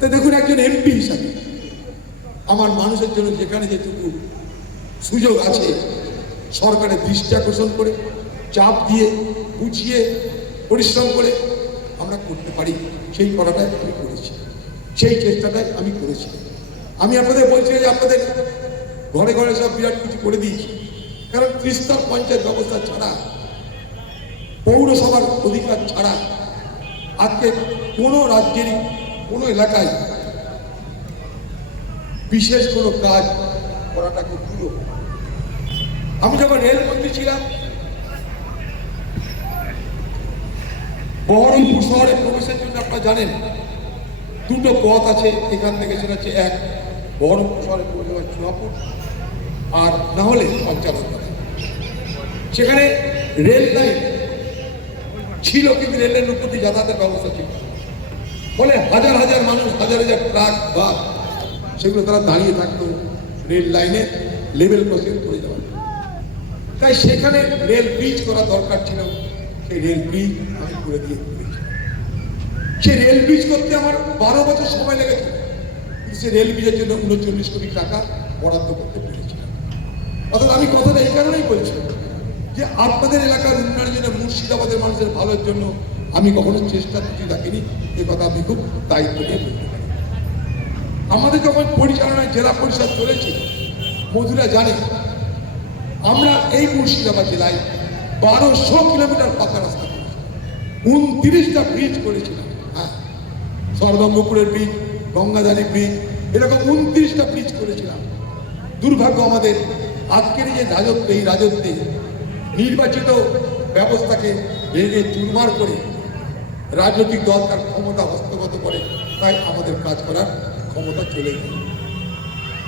তো দেখুন একজন এমপি হিসাবে। আমার মানুষের জন্য যেখানে যেটুকু সুযোগ আছে, সরকারের দৃষ্টি আকর্ষণ করে, চাপ দিয়ে, বুঝিয়ে, পরিশ্রম করে আমরা করতে পারি। সেই করাটাই আমি করেছি। সেই চেষ্টাটাই আমি করেছি। আমি আপনাদের বলছি যে আপনাদের ঘরে ঘরে সব বিরাট কিছু করে দিয়েছি। কারণ ত্রিস্তর পঞ্চায়েত ব্যবস্থা ছাড়া, পৌরসভার অধিকার ছাড়া আজকে কোনো রাজ্যেরই কোনো এলাকায় বিশেষ কোনো কাজ করাটা খুব দূর আমি যখন রেলমন্ত্রী ছিলাম, বহরমপুর শহরে প্রবেশের জন্য আপনারা জানেন, দুটো পথ আছে, এখান থেকে সেটা হচ্ছে এক, বহরমপুর শহরে প্রবেশ হয় চুয়াপুর আর না হলে পঞ্চায়েত সেখানে রেল লাইন ছিল, কিন্তু রেলের উপর দিয়ে যাতায়াতের ব্যবস্থা ছিল। ফলে হাজার হাজার মানুষ, হাজার হাজার ট্রাক, বাস, সেগুলো তারা দাঁড়িয়ে থাকতো রেল লাইনে, লেভেল ক্রসিং করে যাওয়া তাই সেখানে রেল ব্রিজ করা দরকার ছিল, সেই রেল ব্রিজ আমি করে দিয়ে সেই রেল ব্রিজ করতে আমার বারো বছর সময় লেগেছে সে রেল ব্রিজের জন্য উনচল্লিশ কোটি টাকা বরাদ্দ করতে পেরেছিলাম অর্থাৎ আমি কথাটা এই কারণেই বলছি যে আপনাদের এলাকার উন্নয়নের জন্য, মুর্শিদাবাদের মানুষের ভালোর জন্য আমি কখনো চেষ্টা ত্রুটি রাখিনি এ কথা আমি খুব দায়িত্ব নিয়ে বলতে পারি। আমাদের যখন পরিচালনায় জেলা পরিষদ চলেছিল, মধুরা জানে, আমরা এই মুর্শিদাবাদ জেলায় বারোশো কিলোমিটার পাকা রাস্তা উনত্রিশটা ব্রিজ করেছিলাম। হ্যাঁ সর্বঙ্গপুরের ব্রিজ গঙ্গাধারী ব্রিজ এরকম উনত্রিশটা ব্রিজ করেছিলাম। দুর্ভাগ্য আমাদের, আজকের যে রাজত্ব, এই রাজত্বে নির্বাচিত ব্যবস্থাকে ভেঙে চুরমার করে রাজনৈতিক দল তার ক্ষমতা হস্তগত করে, তাই আমাদের কাজ করার ক্ষমতা চলে গেল।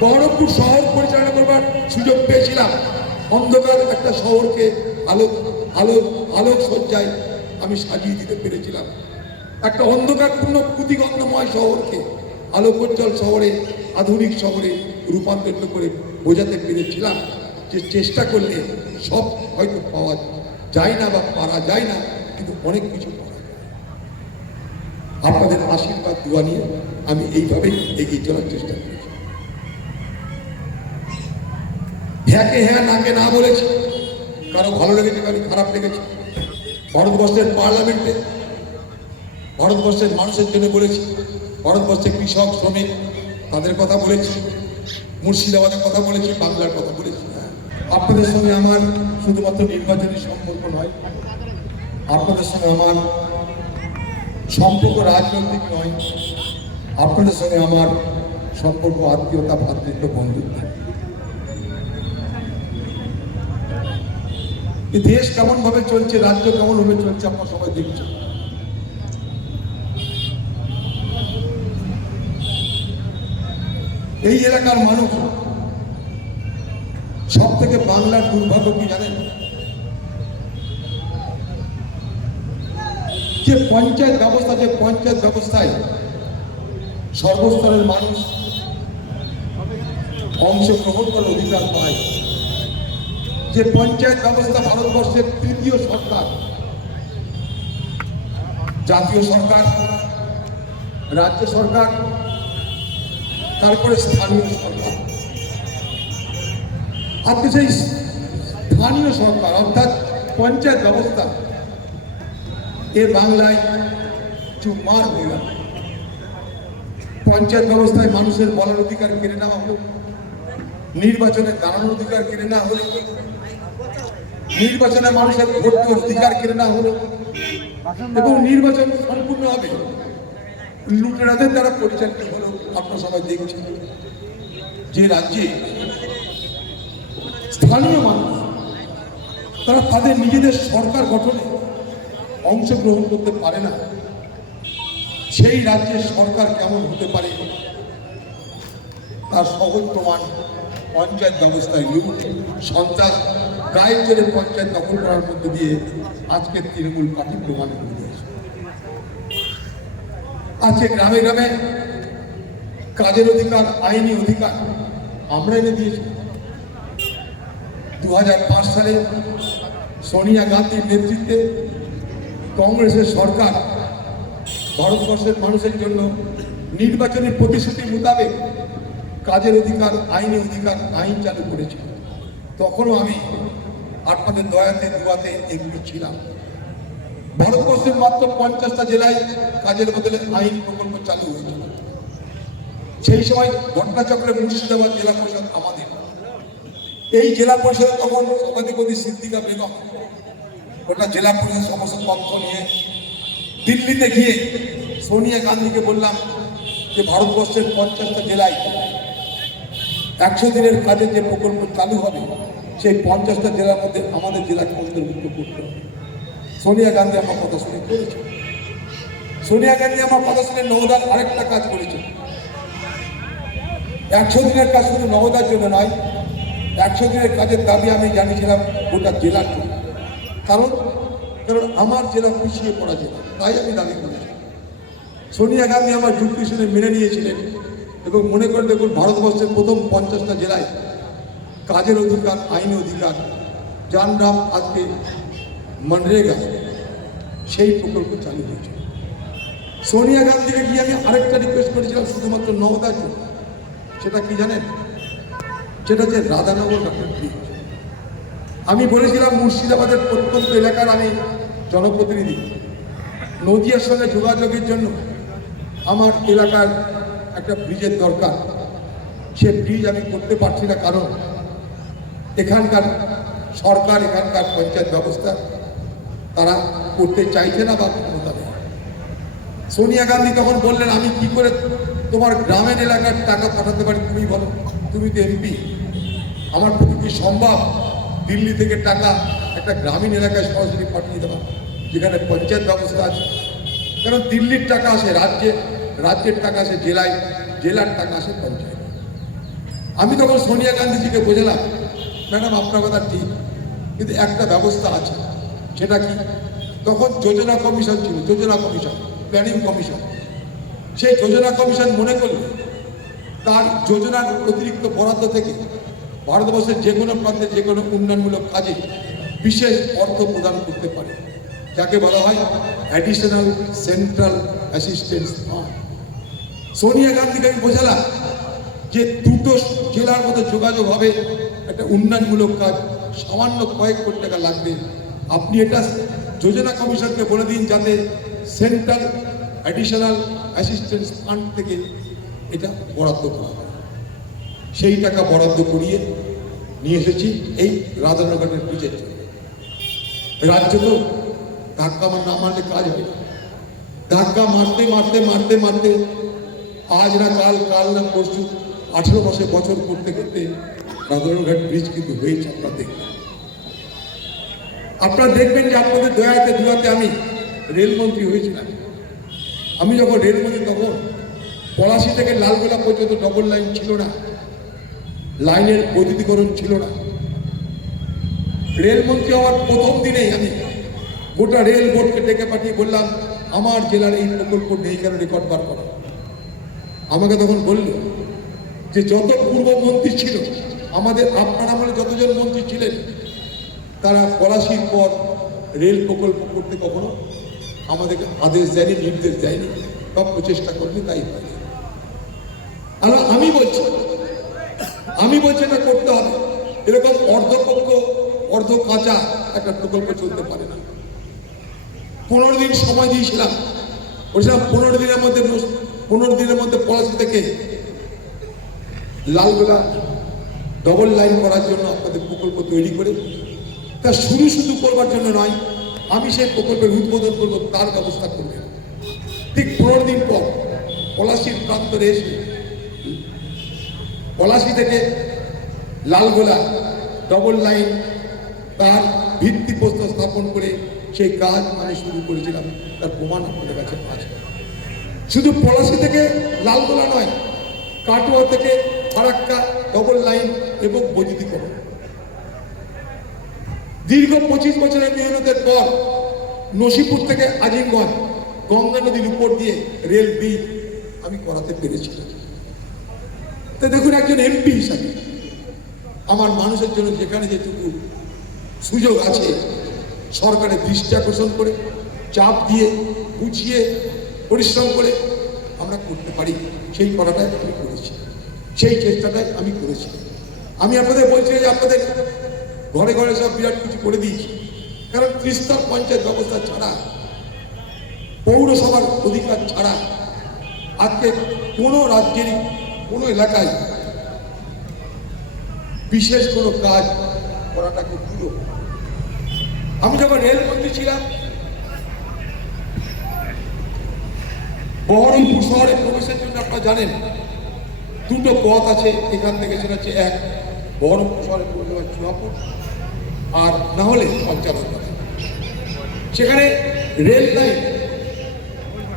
বহরমপুর শহর পরিচালনা করবার সুযোগ পেয়েছিলাম। অন্ধকার একটা শহরকে আলোক আলোক আলোক সজ্জায় আমি সাজিয়ে দিতে পেরেছিলাম। একটা অন্ধকারপূর্ণ পুঁতিগন্ধময় শহরকে আলোকোজ্জ্বল শহরে, আধুনিক শহরে রূপান্তরিত করে বোঝাতে পেরেছিলাম যে চেষ্টা করলে সব হয়তো পাওয়া যায় না বা পারা যায় না, কিন্তু অনেক কিছু আপনাদের আশীর্বাদ, দোয়া নিয়ে আমি এইভাবেই এগিয়ে চলার চেষ্টা করেছি। হ্যাঁকে হ্যাঁ নাকে না বলেছি। কারও ভালো লেগেছে, কারও খারাপ লেগেছে। ভারতবর্ষের পার্লামেন্টে, ভারতবর্ষের মানুষের জন্য বলেছি, ভারতবর্ষের কৃষক, শ্রমিক, তাদের কথা বলেছি, মুর্শিদাবাদের কথা বলেছি, বাংলার কথা বলেছি। আপনাদের সঙ্গে আমার শুধুমাত্র নির্বাচনী সম্পর্ক নয়, আপনাদের সঙ্গে আমার সম্পর্ক রাজনৈতিক নয়। আপনাদের সঙ্গে আমার সম্পর্ক, আত্মীয়তা ভ্রাতৃত্ব বন্ধুত্ব। দেশ কেমন ভাবে চলছে, রাজ্য কেমন ভাবে চলছে, আপনারা সবাই দেখছেন। এই এলাকার মানুষ সব থেকে বাংলার দুর্ভাগ্য কি জানেন? যে পঞ্চায়েত ব্যবস্থা, যে পঞ্চায়েত ব্যবস্থায় সর্বস্তরের মানুষ অংশগ্রহণ করার অধিকার পায়, যে পঞ্চায়েত ব্যবস্থা ভারতবর্ষের তৃতীয় সরকার, জাতীয় সরকার, রাজ্য সরকার, তারপরে স্থানীয় সরকার। আপনি সেই স্থানীয় সরকার, অর্থাৎ পঞ্চায়েত ব্যবস্থা এ বাংলায় চুমার হয়ে গেল। পঞ্চায়েত ব্যবস্থায় মানুষের বলার অধিকার কেড়ে নেওয়া হলো। নির্বাচনে দাঁড়ানোর অধিকার কেড়ে নেওয়া হলো। নির্বাচনে মানুষের ভোট অধিকার কেড়ে নেওয়া হলো। এবং নির্বাচন সম্পূর্ণ হবে লুটেরাদের দ্বারা পরিচালিত হলো আপনার সবাই দেখছেন। যে রাজ্যে স্থানীয় মানুষ, তারা তাদের নিজেদের সরকার গঠনে অংশগ্রহণ করতে পারে না, সেই রাজ্যের সরকার কেমন হতে পারে? তার সহজ প্রমাণ পঞ্চায়েত ব্যবস্থায় লুট সন্ত্রাস গায়ের জোরে পঞ্চায়েত দখল করার মধ্যে দিয়ে আজকে তৃণমূল পার্টি প্রমাণ করে দিয়েছে। আজকে গ্রামে গ্রামে কাজের অধিকার, আইনি অধিকার আমরা এনে দিয়েছি। দু হাজার পাঁচ সালে সোনিয়া গান্ধীর নেতৃত্বে কংগ্রেসের সরকার ভারতবর্ষের মানুষের জন্য নির্বাচনী প্রতিশ্রুতি মোতাবেক কাজের অধিকার, আইনি অধিকার, আইন চালু করেছিল তখনও আমি আপনাদের দয়াতে, দুয়াতে এমপি ছিলাম। ভারতবর্ষের মাত্র পঞ্চাশটা জেলায় কাজের বদলে আইন প্রকল্প চালু হয়েছিল সেই সময় ঘটনাচক্রে মুর্শিদাবাদ জেলা পরিষদ আমাদের। এই জেলা পরিষদে তখন সভাধিপতি সিদ্দিকা বেগম ওটা জেলা পরিষদ সমস্ত তথ্য নিয়ে দিল্লিতে গিয়ে সোনিয়া গান্ধীকে বললাম যে ভারতবর্ষের পঞ্চাশটা জেলায় একশো দিনের কাজের যে প্রকল্প চালু হবে, সেই পঞ্চাশটা জেলার মধ্যে আমাদের জেলাকে অন্তর্ভুক্ত করতে হবে। সোনিয়া গান্ধী আমার কথা শুনে করেছে। সোনিয়া গান্ধী আমার কথা শুনে নওদার আরেকটা কাজ করেছে। একশো দিনের কাজ শুধু নওদার জন্য নয়, একশো দিনের কাজের দাবি আমি জানিয়েছিলাম গোটা জেলার জন্য। কারণ কারণ আমার জেলা পিছিয়ে পড়া জেলা, তাই আমি দাবি করেছি। সোনিয়া গান্ধী আমার যুক্তি শুনে মেনে নিয়েছিলেন এবং মনে করে দেখুন, ভারতবর্ষের প্রথম পঞ্চাশটা জেলায় কাজের অধিকার আইনি অধিকার যার নাম আজকে মনরেগা সেই প্রকল্প চালু হয়েছে। সোনিয়া গান্ধীকে গিয়ে আমি আরেকটা রিকোয়েস্ট করেছিলাম, শুধুমাত্র নবদার জন্য। সেটা কি জানেন? সেটা হচ্ছে রাধানগর ব্রিজ আমি বলেছিলাম মুর্শিদাবাদের প্রত্যন্ত এলাকার আমি জনপ্রতিনিধি। নদিয়ার সঙ্গে যোগাযোগের জন্য আমার এলাকার একটা ব্রিজের দরকার। সে ব্রিজ আমি করতে পারছি না কারণ এখানকার সরকার, এখানকার পঞ্চায়েত ব্যবস্থা তারা করতে চাইছে না বা ক্ষমতা নেই। সোনিয়া গান্ধী তখন বললেন, আমি কি করে তোমার গ্রামের এলাকার টাকা পাঠাতে পারি? তুমি বলো, তুমি তো এমপি। আমার পক্ষে সম্ভব? দিল্লি থেকে টাকা একটা গ্রামীণ এলাকায় সরাসরি পাঠিয়ে দেওয়া, যেখানে পঞ্চায়েত ব্যবস্থা আছে। কারণ দিল্লির টাকা আসে রাজ্যে, রাজ্যের টাকা আসে জেলায়, জেলার টাকা আসে পঞ্চায়েত। আমি তখন সোনিয়া গান্ধীজিকে বোঝালাম, ম্যাডাম, আপনার কথা ঠিক, কিন্তু একটা ব্যবস্থা আছে, সেটা কি? তখন যোজনা কমিশন ছিল, যোজনা কমিশন, প্ল্যানিং কমিশন। সেই যোজনা কমিশন মনে করল তার যোজনার অতিরিক্ত বরাদ্দ থেকে ভারতবর্ষের যে কোনো প্রান্তে যে কোনো উন্নয়নমূলক কাজে বিশেষ অর্থ প্রদান করতে পারে। যাকে বলা হয় additional central assistance fund Sonia গান্ধীকে আমি বোঝালাম যে দুটো জেলার মধ্যে যোগাযোগ হবে, একটা উন্নয়নমূলক কাজ, সামান্য কয়েক কোটি টাকা লাগবে। আপনি এটা যোজনা কমিশনকে বলে দিন যাতে সেন্ট্রাল অ্যাডিশনাল অ্যাসিস্ট্যান্স ফান্ড থেকে এটা বরাদ্দ করা হয়। সেই টাকা বরাদ্দ করিয়ে নিয়ে এসেছি এই রাধানগরের ব্রিজের জন্য। রাজ্য তো ধাক্কা না মারলে কাজ হবে ধাক্কা মারতে মারতে মারতে মারতে আজ না কাল কাল না পরশু, আঠেরো মাসে বছর করতে করতে রাধারণঘাট ব্রিজ কিন্তু হয়েছে আপনারা দেখবেন। আপনারা দেখবেন যে আপনাদের দয়াতে, দুয়াতে আমি রেলমন্ত্রী হয়েছিলাম। আমি যখন রেলমন্ত্রী, তখন পলাশি থেকে লালগোলা পর্যন্ত ডবল লাইন ছিল না। লাইনের বৈদ্যুতিকরণ ছিল না। রেলমন্ত্রী হওয়ার প্রথম দিনেই আমি গোটা রেল বোর্ডকে ডেকে পাঠিয়ে বললাম, আমার জেলার এই প্রকল্প নেই কেন রেকর্ড বার করো? আমাকে তখন বলল যে, যত পূর্ব মন্ত্রী ছিল, আমাদের আপনার আমলে যতজন মন্ত্রী ছিলেন, তারা পলাশির পর রেল প্রকল্প করতে কখনো আমাদেরকে আদেশ দেয়নি, নির্দেশ দেয়নি বা প্রচেষ্টা করেনি তাই হয়। আর আমি বলছি আমি বলছি এটা করতে হবে। এরকম অর্ধপক্ষ, অর্ধ কাঁচা একটা প্রকল্প চলতে পারে না। পনেরো দিন সময় দিয়েছিলাম। বলছিলাম পনেরো দিনের মধ্যে পনেরো দিনের মধ্যে পলাশি থেকে লালগোলা ডবল লাইন করার জন্য আপনাদের প্রকল্প তৈরি করে। তা শুরু শুধু করবার জন্য নয়, আমি সেই প্রকল্পের উদ্বোধন করব, তার ব্যবস্থা করবেন। ঠিক পনেরো দিন পর পলাশির প্রান্তরে এসে পলাশি থেকে লালগোলা ডবল লাইন তার ভিত্তি ভিত্তিপ্রস্তর স্থাপন করে সেই কাজ আমি শুরু করেছিলাম। তার প্রমাণ আপনাদের কাছে আছে। শুধু পলাশি থেকে লালগোলা নয়, কাটোয়া থেকে ফারাক্কা ডবল লাইন এবং বৈদ্যুতিকরণ। দীর্ঘ পঁচিশ বছরের মেহনতের পর নসিপুর থেকে আজিমগঞ্জ গঙ্গা নদীর উপর দিয়ে রেল ব্রিজ আমি করাতে পেরেছিলাম। তো দেখুন একজন এমপি হিসাবে আমার মানুষের জন্য যেখানে যেটুকু সুযোগ আছে সরকারের দৃষ্টি আকর্ষণ করে, চাপ দিয়ে, বুঝিয়ে, পরিশ্রম করে আমরা করতে পারি। সেই করাটাই আমি করেছি। সেই চেষ্টাটাই আমি করেছি। আমি আপনাদের বলছি যে আপনাদের ঘরে ঘরে সব বিরাট কিছু করে দিয়েছি। কারণ ত্রিস্তর পঞ্চায়েত ব্যবস্থা ছাড়া, পৌরসভার অধিকার ছাড়া আজকে কোনো রাজ্যেরই কোনো এলাকায় বিশেষ কোনো কাজ করাটা খুব দূর আমি যখন রেলমন্ত্রী ছিলাম, বহরমপুর শহরে প্রবেশের জন্য আপনারা জানেন, দুটো পথ আছে, এখান থেকে সেটা হচ্ছে এক, বহরমপুর শহরে চুয়াপুর, আর না হলে পঞ্চানন সেখানে রেল লাইন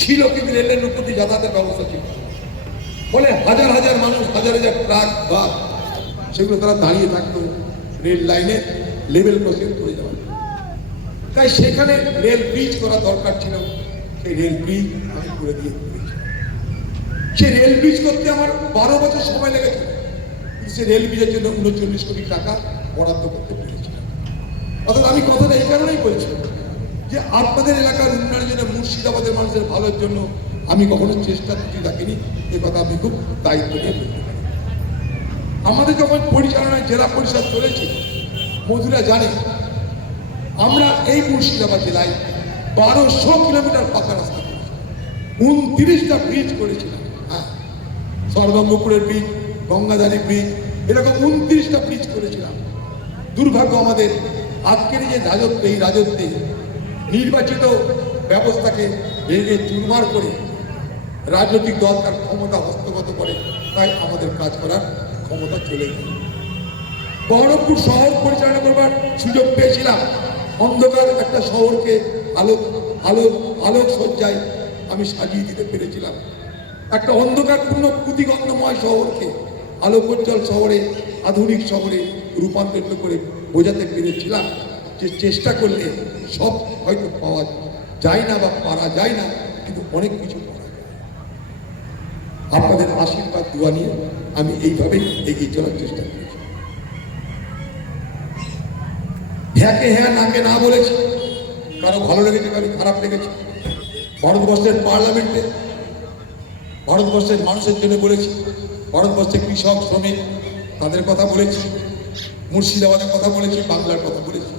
ছিল, কিন্তু রেল লাইনের উপর দিয়ে যাতায়াতের ব্যবস্থা ছিল। ফলে হাজার হাজার মানুষ, হাজার হাজার ট্রাক, বাস, সেগুলো তারা দাঁড়িয়ে থাকতো রেল লাইনে, লেভেল ক্রসিং করে জন্য। তাই সেখানে রেল ব্রিজ করা দরকার ছিল। সেই রেল ব্রিজ আমি করে দিয়ে সেই রেল ব্রিজ করতে আমার বারো বছর সময় লেগেছে। সে রেল ব্রিজের জন্য উনচল্লিশ কোটি টাকা বরাদ্দ করতে পেরেছিলাম। অর্থাৎ আমি কথাটা এই কারণেই বলছি যে আপনাদের এলাকার উন্নয়নের জন্য, মুর্শিদাবাদের মানুষের ভালোর জন্য আমি কখনো চেষ্টা ত্রুটি রাখিনি এ কথা আমি খুব দায়িত্ব নিয়ে বলতে পারি আমাদের যখন পরিচালনায় জেলা পরিষদ চলেছে, মধুরা জানে, আমরা এই মুর্শিদাবাদ জেলায় বারোশো কিলোমিটার পাকা রাস্তা করেছি। উনত্রিশটা ব্রিজ করেছিলাম। হ্যাঁ সর্বঙ্গপুরের ব্রিজ গঙ্গাধারী ব্রিজ এরকম উনত্রিশটা ব্রিজ করেছিলাম। দুর্ভাগ্য আমাদের আজকের যে রাজত্ব, এই রাজত্বে নির্বাচিত ব্যবস্থাকে ভেঙে চুরমার করে রাজনৈতিক দল তার ক্ষমতা হস্তগত করে, তাই আমাদের কাজ করার ক্ষমতা চলে গেল। বহরমপুর শহর পরিচালনা করবার সুযোগ পেয়েছিলাম। অন্ধকার একটা শহরকে আলোক আলোক আলোক সজ্জায় আমি সাজিয়ে দিতে পেরেছিলাম। একটা অন্ধকারপূর্ণ পুঁতিগন্ধময় শহরকে আলোকোজ্জ্বল শহরে, আধুনিক শহরে রূপান্তরিত করে বোঝাতে পেরেছিলাম যে চেষ্টা করলে সব হয়তো পাওয়া যায় না বা পারা যায় না, কিন্তু অনেক কিছু আপনাদের আশীর্বাদ, দোয়া নিয়ে আমি এইভাবেই এগিয়ে চলার চেষ্টা করেছি হ্যাঁকে হ্যাঁ নাকে না বলেছি, কারও ভালো লেগেছে, কারও খারাপ লেগেছে। ভারতবর্ষের পার্লামেন্টে, ভারতবর্ষের মানুষের জন্য বলেছি ভারতবর্ষের কৃষক, শ্রমিক, তাদের কথা বলেছি, মুর্শিদাবাদের কথা বলেছি, বাংলার কথা বলেছি।